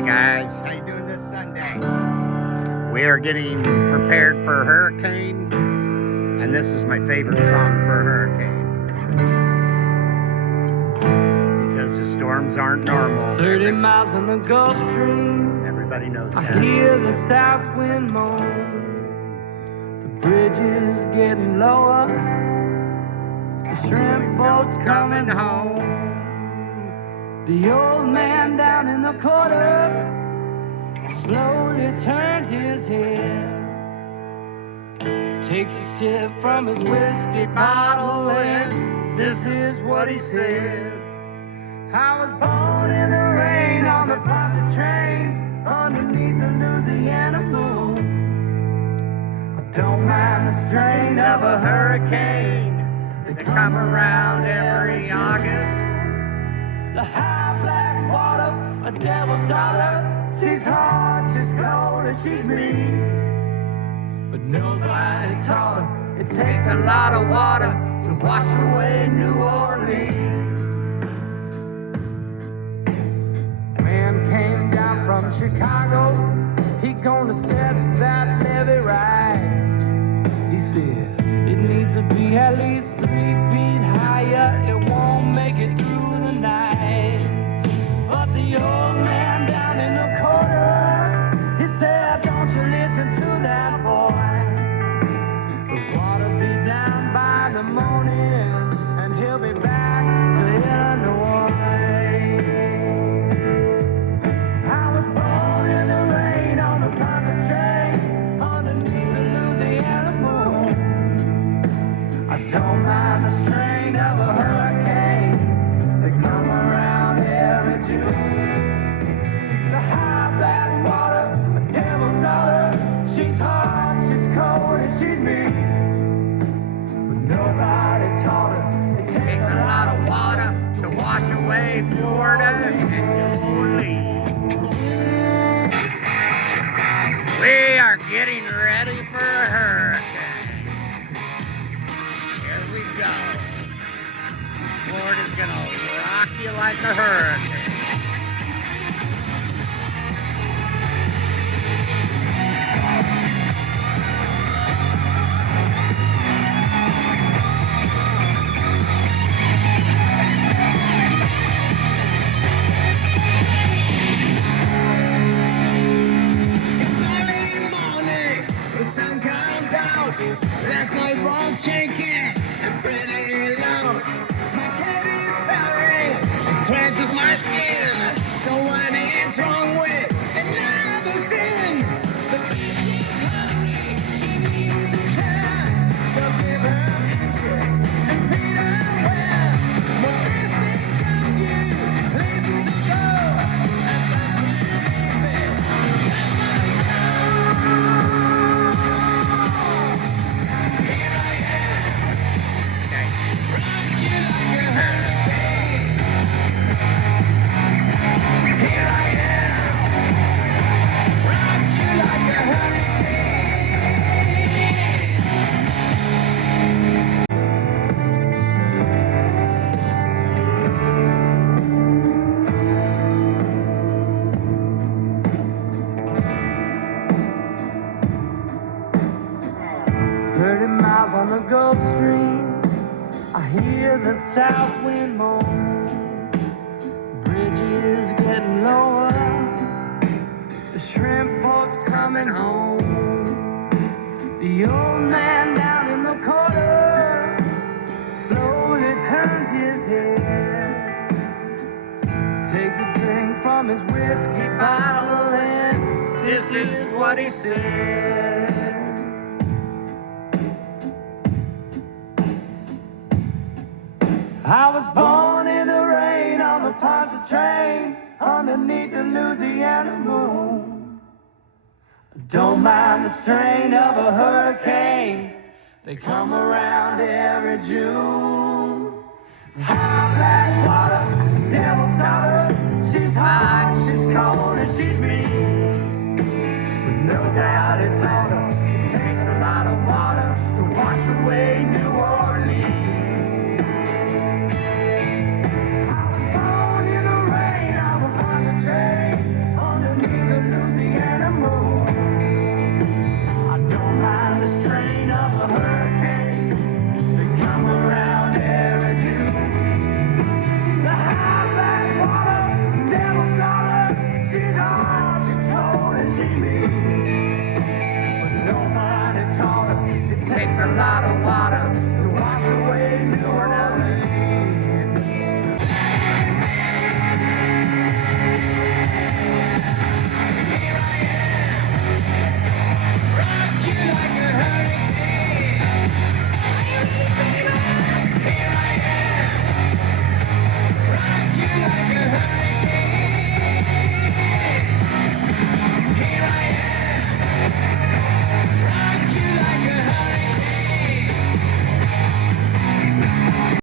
Guys, how you doing this Sunday? We are getting prepared for a hurricane, and this is my favorite song for a hurricane because the storms aren't normal. 30 miles on the Gulf Stream, everybody knows that. I hear the south wind moan. The bridge is getting lower, the shrimp boat's coming home. The old man down in the corner slowly turned his head, takes a sip from his whiskey bottle, and this is what he said. I was born in the rain on the Ponce train underneath the Louisiana moon. I don't mind the strain of a hurricane that come around every August. The high black water, a devil's daughter. She's hard, she's cold, and she's mean. But nobody taught her it takes a lot of water to wash away New Orleans. Man came down from Chicago, he gonna set that levee right. He says it needs to be at least 3 feet higher, it won't make it through the night. But the old man down in the corner, he said, don't you listen to that boy. The water be down by the morning, and he'll be back to Illinois. I was born in the rain on the Ponce train underneath the Louisiana moon. I don't mind the strain of a hurricane that come around every June. The high black water, a devil's daughter. She's hot, she's cold, and she's mean. But nobody taught her it takes a lot of water to wash away Florida and New Orleans. We are getting ready for a hurricane. Here we go. Florida's gonna rock you like a hurricane. It's early in the morning, the sun comes out. Last night was shaking and pretty loud. My cat is powering as cleanses my skin. So what is wrong with another sin? The bitch is hungry, she needs some time. So give her interest and feed her well. But this is from you, Lisa Single. I've got to leave it. Take my soul. Here I am, rock you like a hurricane. Here I am, rock you like a hurricane. 30 miles on the Gulf Stream, I hear the south wind moan. Bridge is getting lower, the shrimp boat's coming home. The old man down in the corner slowly turns his head, takes a drink from his whiskey bottle, and this is what he said. I was born in the rain on the Ponce train underneath the Louisiana moon. Don't mind the strain of a hurricane, they come around every June. High black water, devil's daughter. She's hot, she's cold, and she's mean. But no doubt it's on her